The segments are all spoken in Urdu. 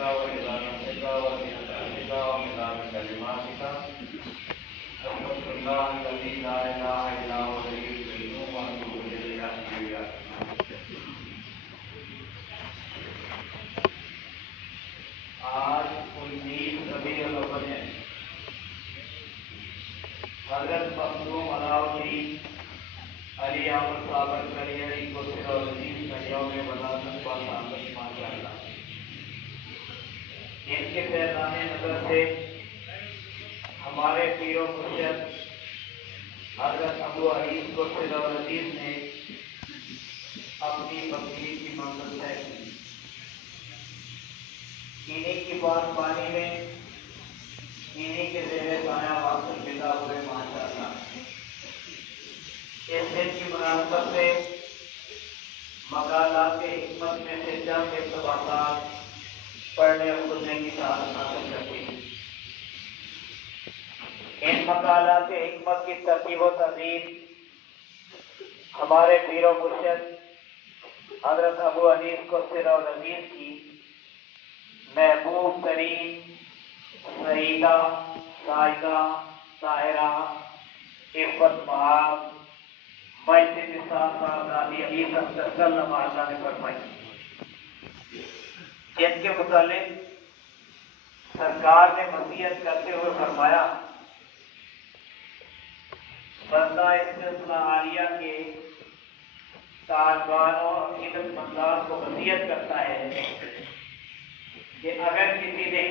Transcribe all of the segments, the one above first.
وإذا نسيت وإذا تأتيك ومداد كلماتك أستغفر الله الذي لا إله إلا هو الحي القيوم وأتوب إليه يا آج 19 ربیع الاول ہے۔ حضرت مخدوم علاؤالدین علی احمد صابر کریری کو سرالعزیز کا یوم ولادت پر تعلق ماشاءاللہ۔ ان کے فیضان نظر سے ہمارے پیر و مرشد حضرت ابو حنیف کو سرالعزیز نے اپنی بخشی کی منزل طے کی۔ انہیں کی بات پانی میں انہیں کے زیر سایہ واصل پیدا ہوئے ماشاءاللہ۔ اس دن کی مناسبت سے مقالات کے حکمت میں سے چند اقتباسات پڑھنے اور سننے کی سعادت حاصل کرتی ہیں۔ ان مقالات حکمت کی ترتیب و تہذیب ہمارے پیر و مرشد حضرت ابو حنیف کو سرالعزیز کی محبوب ترین سعیدہ سائدہ طاہرہ عفت محاب مسجد صاحبزادی علی صلی اللہ علیہ نے فرمائی۔ جن کے متعلق سرکار نے وصیت کرتے ہوئے فرمایا، بندہ استثناء عالیہ کے طالبانوں اور عقیدت مندان کو وصیت کرتا ہے کہ اگر کسی نے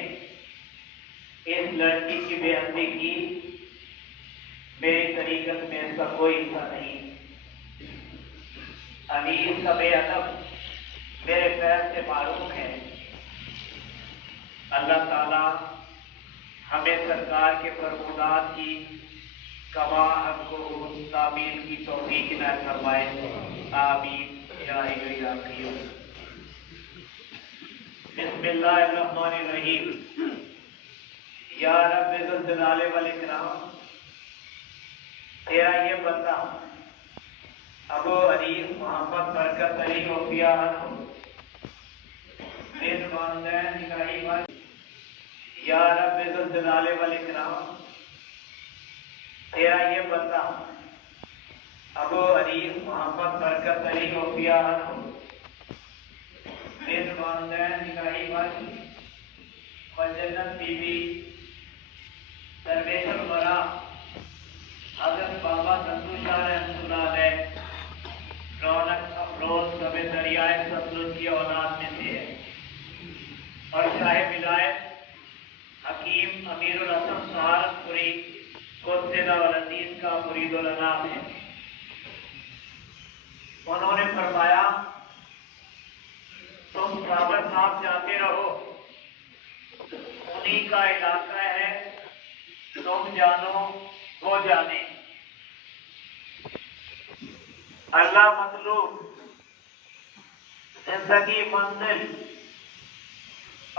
اس لڑکی کی بے ادبی کی، میری طریقت میں اس کا کوئی حصہ نہیں۔ امیر کا بے ادب میرے فیض سے معروف ہے۔ اللہ تعالی ہمیں سرکار کے فرمودات کی کما حق کو تعمیل کی توفیق عنایت فرمائے، آمین یا حی یا قیوم۔ بسم اللہ الرحمن الرحیم۔ یا رب ذوالجلال والاکرام، تیرا یہ بندہ ابو حنیف محمد برکت علی وفیہ عنہ بن والدین نگاہی پر، یا رب ذوالجلال والاکرام، تیرا یہ بندہ ابو حنیف محمد برکت علی وفیہ عنہ بن والدین نگاہی پر وجنت بی بی درویش الورا حضرت بابا سندو شاہ رحمۃ اللہ علیہ رونق افروز کبھی دریائے ستلج کی اولاد میں سے ہے، اور شاہ ولایت حکیم امیر الحسن سہارنپوری قدس العزیز کا مرید الانام ہے۔ انہوں نے فرمایا، تم صابر صاحب جاتے رہو، انہی کا علاقہ ہے، تم جانو وہ جانے۔ اللہ مطلوب، زندگی منزل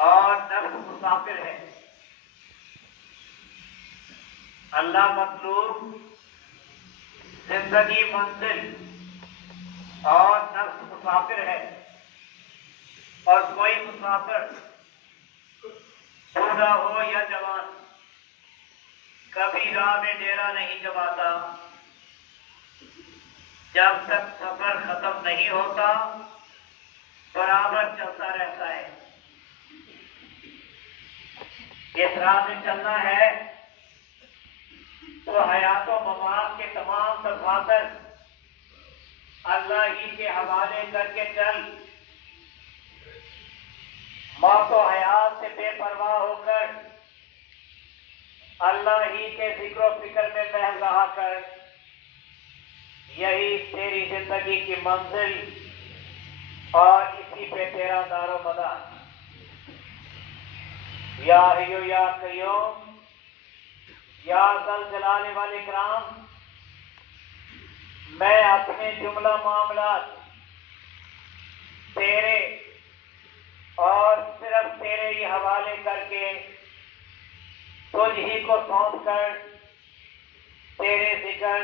اور نفس مسافر ہے۔ اللہ مطلوب، زندگی منزل اور نفس مسافر ہے، اور کوئی مسافر بوڑھا ہو یا جوان کبھی راہ میں ڈیرا نہیں جماتا۔ جب تک سفر ختم نہیں ہوتا برابر چلتا رہتا ہے۔ اس راہ میں چلنا ہے تو حیات و ممات کے تمام تفاصر اللہ ہی کے حوالے کر کے چل۔ موت و حیات سے بے پرواہ ہو کر اللہ ہی کے ذکر و فکر میں محو رہا کر، یہی تیری زندگی کی منزل اور اسی پہ تیرا دار و مدار۔ یا حی یا قیوم، یا ذوالجلال والاکرام، میں اپنے جملہ معاملات تیرے اور صرف تیرے ہی حوالے کر کے تجھ ہی کو سونپ کر تیرے ذکر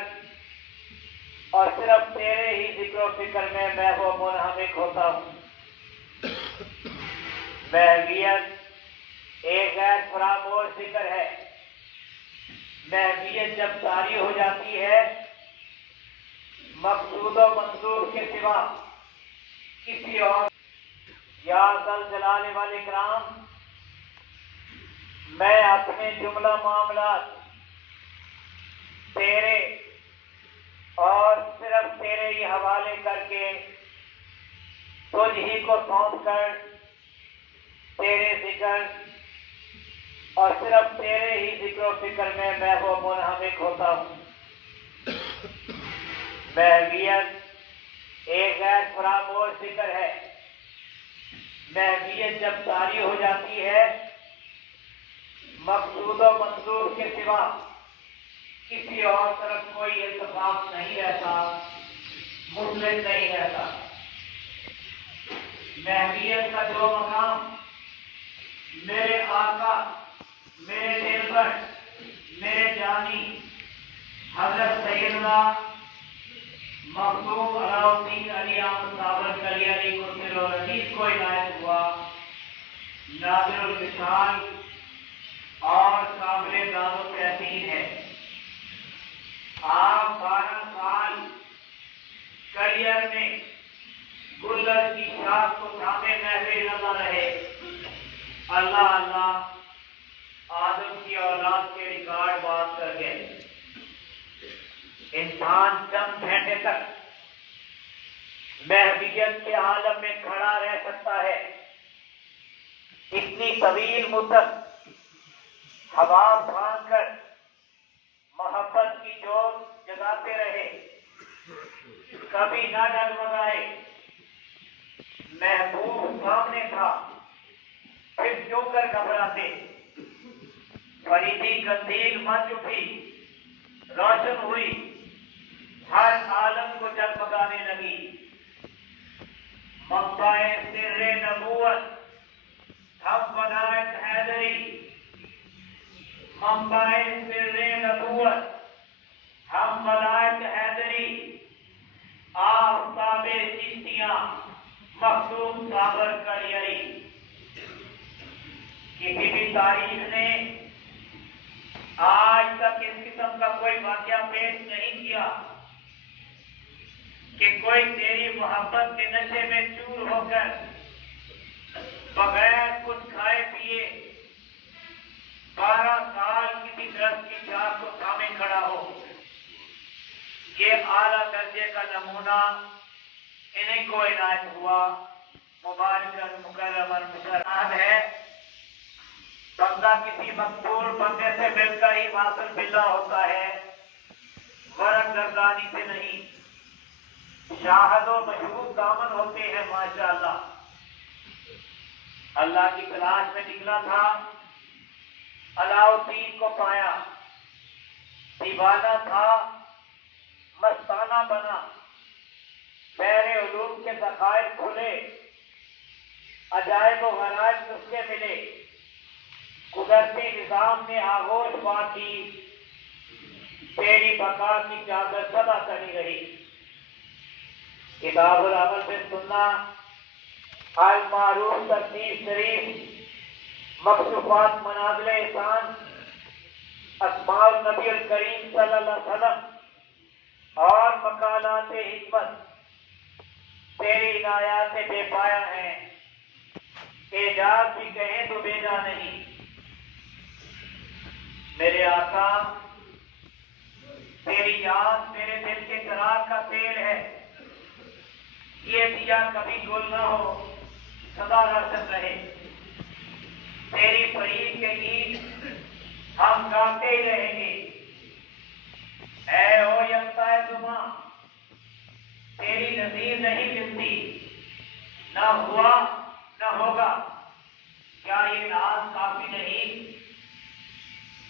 اور صرف تیرے ہی ذکر و فکر میں محو و منہمک ہوتا ہوں۔ محویت ایک غیر فراموش ذکر ہے. محویت جب طاری ہو جاتی ہے مقصود و منظور کے سوا کسی اور. یا ذل جلال والاکرام، میں اپنے جملہ معاملات تیرے اور صرف تیرے ہی حوالے کر کے تجھ ہی کو سونپ کر تیرے ذکر اور صرف تیرے ہی ذکر و فکر میں محو منہمک ہوتا ہوں. محویت ایک غیر فراموش ذکر ہے. محویت جب طاری ہو جاتی ہے مقصود و منظور کے سوا کسی اور طرف کوئی اتفاق نہیں رہتا، مطلق نہیں رہتا. محویت کا جو مقام میرے آقا، میرے دلبر، میرے جانی حضرت سیدنا مخدوم علاؤالدین علی احمد صابر کلی علی قرۃ العزیز کو عنایت ہوا، نادر الوصال اور قابل داد و تحسین ہے. آپ 12 سال کریئر میں گلر کی شاخ کو تھامے محوے نظر رہے. اللہ اللہ آدم کی اولاد کے ریکارڈ بات کر گئے. انسان چند گھنٹے تک محویت کے عالم میں کھڑا رہ سکتا ہے. اتنی طویل مدت ہوا پھانک کر محبت کی جوت جگاتے رہے، کبھی نہ ڈگمگائے. محبوب سامنے تھا پھر کیوں کر گھبراتے. فریدی قندیل مچ اٹھی، روشن ہوئی، ہر عالم کو جگمگانے لگی. منبع سر نبوت ہم ولایت حیدری، منبع سر نبوت ہم ولایت حیدری، آفتاب چشتیاں مخدوم صابر کلیری. کسی بھی تاریخ نے آج تک اس قسم کا کوئی واقعہ پیش نہیں کیا کہ کوئی تیری محبت کے نشے میں چور ہو کر بغیر کچھ کھائے پیے 12 سال کسی درخت کی شاخ کو تھامے کھڑا ہو. یہ اعلیٰ درجے کا نمونہ انہیں کو عنایت ہوا. مبارکاً مکرماً مشرفاً ہے. بندہ کسی مقبول بندے سے مل کر ہی واصل باللہ ہوتا ہے، ورق گردانی سے نہیں. شاہد و مشہود دامن ہوتے ہیں ماشاءاللہ. اللہ کی تلاش میں نکلا تھا، علاؤالدین کو پایا. دیوانہ تھا، مستانہ بنا. بحر علوم کے ذخائر کھلے، عجائب و غرائب نسخے ملے. قدرتی نظام نے آغوش باندھی، تیری بقا کی چادر سدا چلی رہی. کتاب العمل سے سننا، المعروف ترتیب شریف، مقصوفات منازل احسان، اسماء النبی الکریم صلی اللہ علیہ وسلم اور مقالات حکمت تیری عنایات بے پایا ہیں. اعجاز بھی کہیں تو بیجا نہیں. میرے آقا، تیری یاد میرے دل کے چراغ کا تیل ہے. یہ دیا کبھی گل نہ ہو، سدا روشن رہے. تیری فرید کے گیت ہم گاتے ہی رہیں گے. اے او یکتا زماں، تیری نظیر نہیں ملتی، نہ ہوا نہ ہوگا. کیا یہ ناز کافی نہیں؟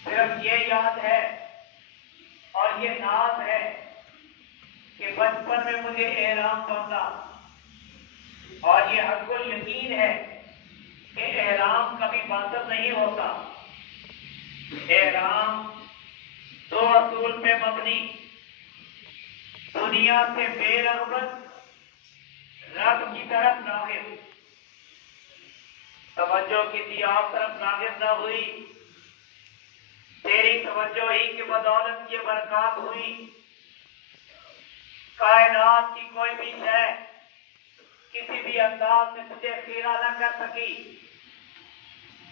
صرف یہ یاد ہے اور یہ ناز ہے کہ بچپن میں مجھے احرام باندھا، اور یہ حق الیقین ہے کہ احرام کبھی باطل نہیں ہوتا. احرام 2 اصول پہ مبنی: دنیا سے بے رغبت، رب کی طرف راغب. توجہ کسی اور طرف راغب نہ ہوئی، تیری توجہ ہی کی بدولت یہ برکات ہوئی۔ کائنات کی کوئی بھی شے کسی بھی انداز میں تجھے خیرہ نہ کر سکی۔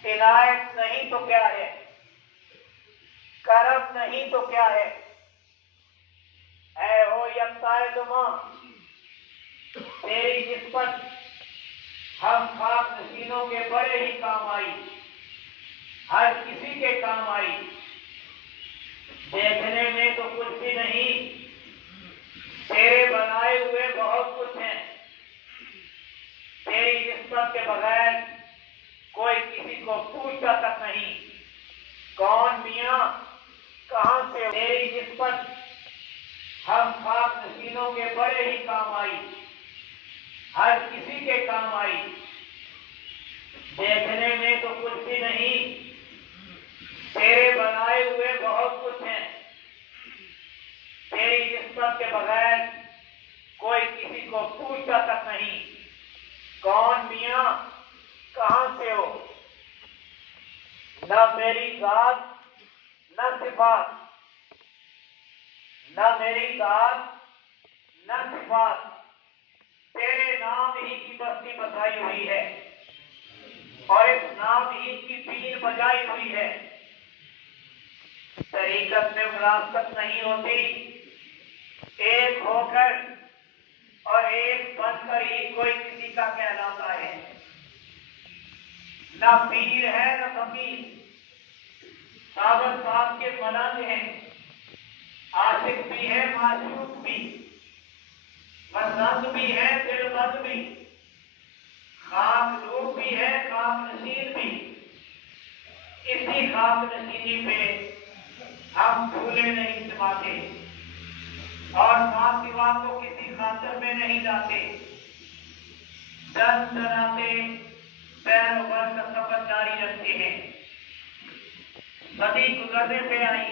عنایت نہیں تو کیا ہے، کرم نہیں تو کیا ہے۔ اے ہو یکتائے زماں، تیری نسبت ہم خاک نشینوں کے بڑے ہی کام آئی، ہر کسی کے کام آئی۔ دیکھنے میں تو کچھ بھی نہیں، تیرے بنائے ہوئے بہت کچھ ہیں۔ تیری نسبت کے بغیر کوئی کسی کو پوچھتا تک نہیں، کون میاں کہاں سے؟ تیری نسبت ہم خاک نشینوں کے بڑے ہی کام آئی، ہر کسی کے کام آئی۔ دیکھنے میں تو کچھ بھی نہیں، تیرے بنائے ہوئے بہت کچھ ہیں۔ تیری نسبت کے بغیر کوئی کسی کو پوچھتا تک نہیں، کون میاں کہاں سے ہو؟ نہ میری ذات نہ صفات، نہ میری ذات نہ صفات، تیرے نام ہی کی بستی بسائی ہوئی ہے اور اس نام ہی کی پیر بجائی ہوئی ہے۔ طریقت میں مناسبت نہیں ہوتی، ایک ہو کر اور ایک بن کر ہی کوئی کسی کا کہلاتا ہے۔ نہ پیر ہے نہ فقیر، صابر صاحب کے ملنگ ہیں، عاشق بھی ہے معشوق بھی، مزند بھی ہے دلبند بھی، خاک روح بھی ہے خاک نشین بھی۔ اسی خاک نشینی پہ ہم پھولے نہیں سماتے اور ماں سوا کو کسی خاطر میں نہیں جاتے، دن دناتے پیر بھر کا سفر جاری رکھتے ہیں۔ صدی گزرنے پہ آئی،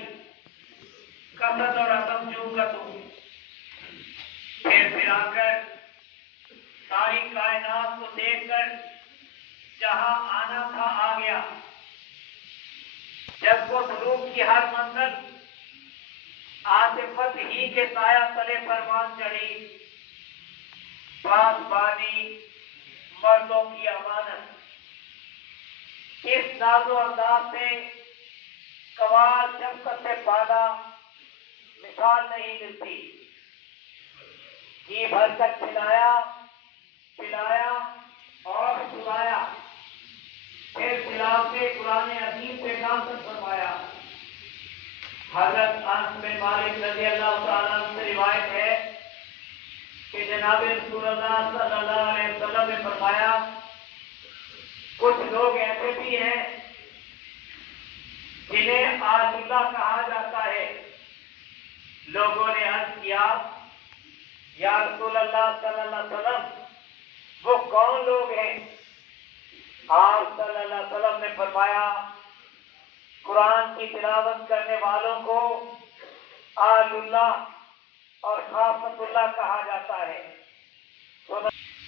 قصد اور عزم جو کا تو پھر آ کر ساری کائنات کو دیکھ کر جہاں آنا تھا آ گیا۔ جب وہ ملوک کی ہر منزل عاطفت ہی کے سایہ تلے پروان چڑھی، پاسبانی مردوں کی امانت، اس ناز و انداز سے قوال شفقت سے پالا مثال نہیں ملتی۔ جی بھر کر کھلایا پلایا اور سلایا، پھر خلاف سے قرآن عظیم پہ نامزد فرمایا۔ حضرت انس بن مالک رضی اللہ تعالیٰ عنہ سے روایت ہے کہ جناب رسول اللہ صلی اللہ علیہ وسلم نے فرمایا، کچھ لوگ ایسے بھی ہیں جنہیں عاشقہ کہا جاتا ہے۔ لوگوں نے عرض کیا، یا رسول اللہ صلی اللہ علیہ وسلم وہ کون لوگ ہیں؟ آپ صلی اللہ علیہ وسلم نے فرمایا، قرآن کی تلاوت کرنے والوں کو آل اللہ اور خاصۃ اللہ کہا جاتا ہے۔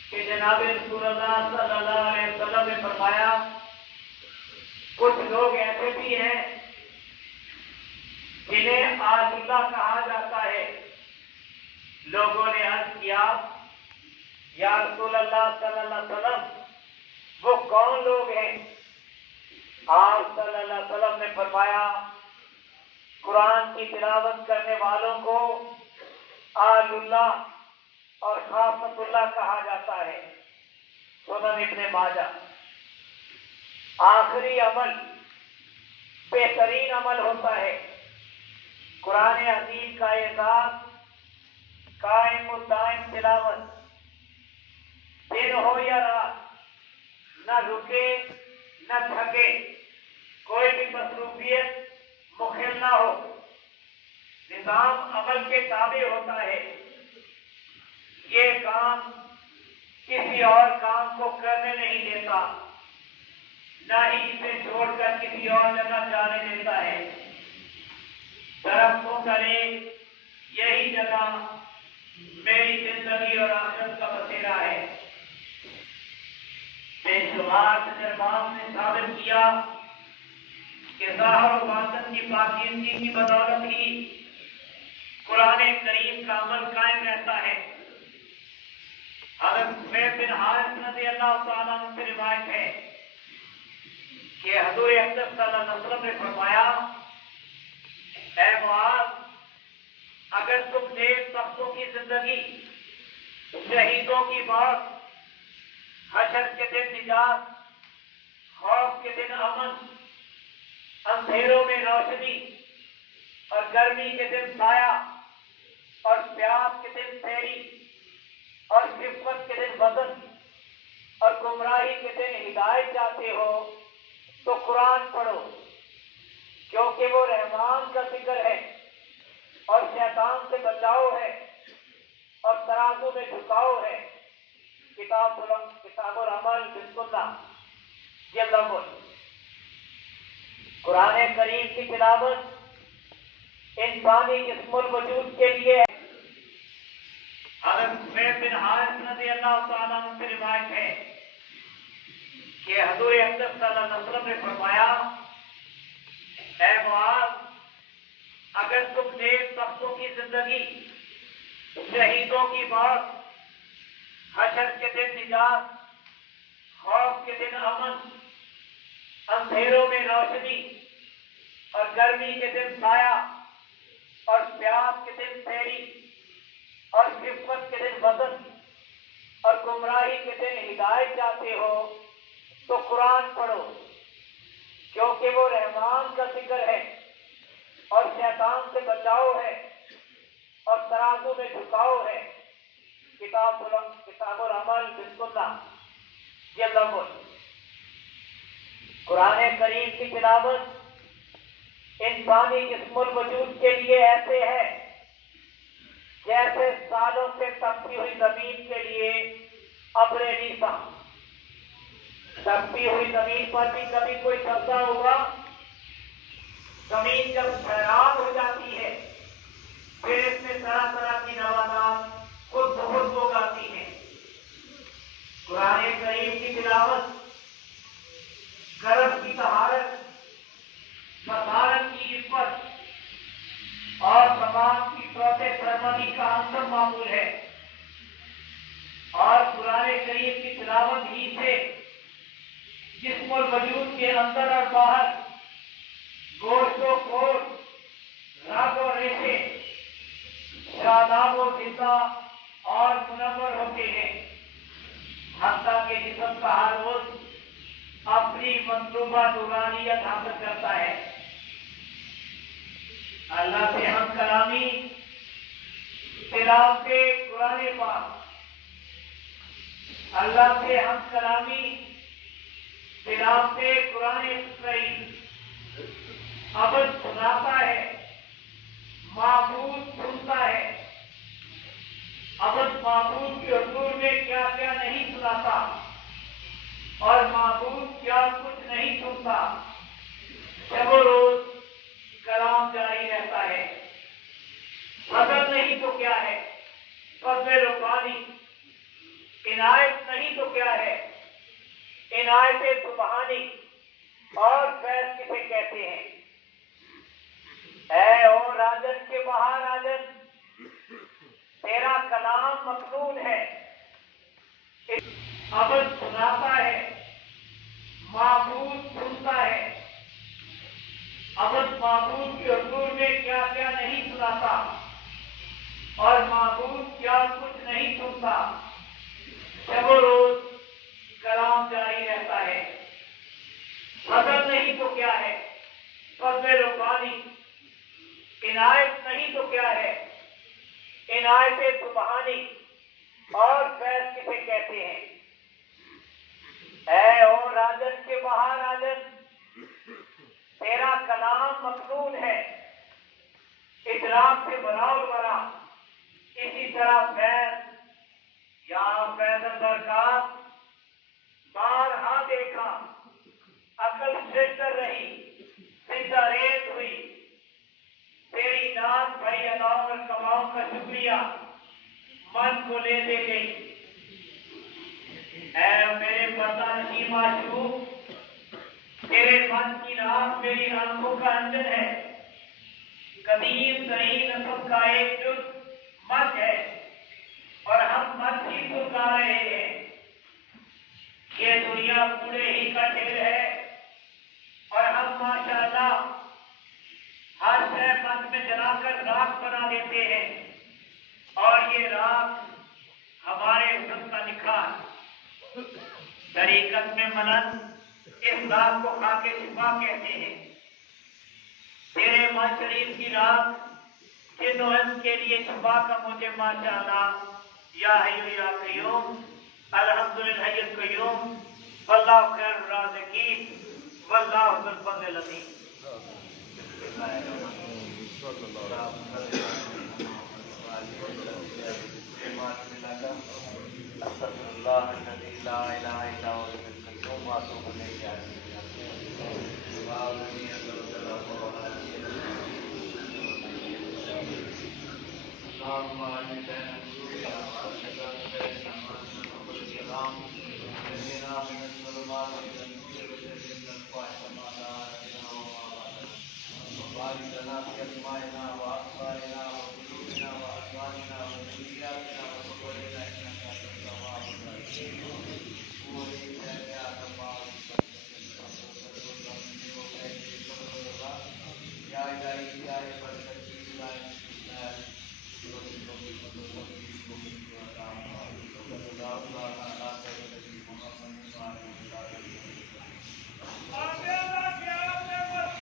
کہ جناب رسول اللہ صلی اللہ علیہ وسلم نے فرمایا، کچھ لوگ ایسے بھی ہیں جنہیں آل اللہ کہا جاتا ہے۔ لوگوں نے عرض کیا، یا رسول اللہ صلی اللہ علیہ وسلم وہ کون لوگ ہیں؟ آپ صلی اللہ علیہ وسلم نے فرمایا، قرآن کی تلاوت کرنے والوں کو آل اللہ اور خاصۃ اللہ کہا جاتا ہے۔ سنن ابن ماجہ۔ آخری عمل بہترین عمل ہوتا ہے۔ قرآن عظیم کا اعزاز قائم و دائم تلاوت، دن ہو یا رات، نہ رکے نہ تھکے، کوئی بھی مصروفیت مخل نہ ہو، نظام عمل کے تابع ہوتا ہے۔ یہ کام کسی اور کام کو کرنے نہیں دیتا، نہ ہی اسے چھوڑ کر کسی اور جگہ جانے دیتا ہے۔ درختوں تلے یہی جگہ میری زندگی اور آخرت کا بسیرا ہے۔ بے شمار تجربات فرمایا کہ ظاہر و باطن کی پاکیزگی کی بدولت ہی قرآن کریم کا عمل قائم رہتا ہے۔ حضرت زید بن حارث رضی اللہ تعالیٰ عنہ سے روایت ہے کہ حضور اقدس صلی اللہ علیہ وسلم نے فرمایا، اے معاذ، اگر تم نیک تختوں کی زندگی، شہیدوں کی موت، حشر کے دن نجات، خوف کے دن امن، اندھیروں میں روشنی اور گرمی کے دن سایہ اور پیاس کے دن سیری اور شفقت کے دن وزن اور گمراہی کے دن ہدایت چاہتے ہو تو قرآن پڑھو، کیونکہ وہ رحمان کا ذکر ہے اور شیطان سے بچاؤ ہے اور ترازو میں جھکاؤ ہے۔ کتاب العمل بسم اللہ جلد اول۔ قرآن کریم کی تلاوت انسانی جسم الوجود کے لیے ہے۔ حضرت زید بن حارث رضی اللہ تعالیٰ عنہ سے روایت ہے کہ حضور اقدس صلی اللہ علیہ وسلم نے فرمایا، اے معاذ، اگر تم نیک تختوں کی زندگی، شہیدوں کی موت، حشر کے دن نجات، خوف کے دن امن، اندھیروں میں روشنی اور گرمی کے دن سایہ اور پیاس کے دن سیری اور شفقت کے دن وزن اور گمراہی کے دن ہدایت چاہتے ہو تو قرآن پڑھو، کیونکہ وہ رحمان کا ذکر ہے اور شیطان سے بچاؤ ہے اور ترازو میں جھکاؤ ہے۔ کتاب العمل بسم اللہ جلد اول۔ قرآن کریم کی تلاوت انسانی جسم الوجود کے لیے ایسے ہے جیسے سالوں سے تپتی ہوئی زمین کے لیے ابر نیسا۔ تپتی ہوئی زمین پر بھی کبھی کوئی سبزہ ہوگا، زمین جب سیراب ہو جاتی ہے پھر اس میں طرح طرح کی نباتات خود بخود اگاتی ہیں۔ قرآن کریم کی تلاوت گرم کی طہارت، مسالت کی عفت اور تمام کی سوتے سرمدی کا اندر معمول ہے، اور قرآن کریم کی تلاوت ہی سے جسم الوجود کے اندر اور باہر، گوشت و گوشت، رگ و ریشے شاداب و زندہ اور منور ہوتے ہیں، حتیٰ کہ جسم کا ہر عضو اپنی مطلوبہ نورانیت حاصل کرتا ہے۔ اللہ سے ہم کلامی، تلاوت قرآن پاک، اللہ سے ہم کلامی، تلاوت قرآن کریم ابد سناتا ہے، معبود سنتا ہے۔ ابد معبود کے حضور میں کیا کیا نہیں سناتا اور معبود کیا کچھ نہیں سنتا۔ شب و روز کلام جاری رہتا ہے۔ فضل نہیں تو کیا ہے، فضل ربانی، عنایت نہیں تو کیا ہے، عنایت سبحانی، اور فیض کسے کہتے ہیں۔ اے او راجن کے بہار راجن، تیرا کلام مقصود ہے، ابد سناتا ہے، معبود سنتا ہے۔ ابد معبود کے حضور میں کیا کیا نہیں سناتا اور معبود کیا کچھ نہیں سنتا۔ شب و روز کلام جاری رہتا ہے۔ فضل نہیں تو کیا ہے، فضل ربانی، عنایت نہیں تو کیا ہے، عنایت سبحانی، اور فیض کسے کہتے ہیں۔ اے او راجن کے بہار راجن، تیرا کلام مقصود ہے، ادراک سے براؤ برا، اسی طرح فیض یا فیض برکات بارہا دیکھا، عقل ششتر رہی، سجدہ ریز ہوئی، تیری ناز بھری اداؤں اور کماؤں کا شکریہ من کو لے دے گئی۔ اے میرے پردہ نشین معشوق، تیرے میری آنکھوں کا انجن ہے، قدیم ترین نسب کا ایک جز مرد ہے اور ہم مرد ہی پکا رہے ہیں۔ یہ دنیا کوڑے ہی کا ڈھیر ہے اور ہم ماشاءاللہ ہر شے مرد میں جلا کر راکھ بنا دیتے ہیں، اور یہ راکھ ہمارے حسن کا نکھار۔ طریقت میں منن اس راکھ کو خاک شفا کہتے ہیں۔ تیرے ماں شریف کی راکھ جن و انس کے لیے شفا کا مجھے ماشاءاللہ یا حی یا قیوم، الحمدللہ حی القیوم، واللہ خیر الرازقین، واللہ ذو الفضل العظیم۔ استغفراللہ الذی لا الہ الا هو الحی القیوم واتوب الیہ۔ اللهم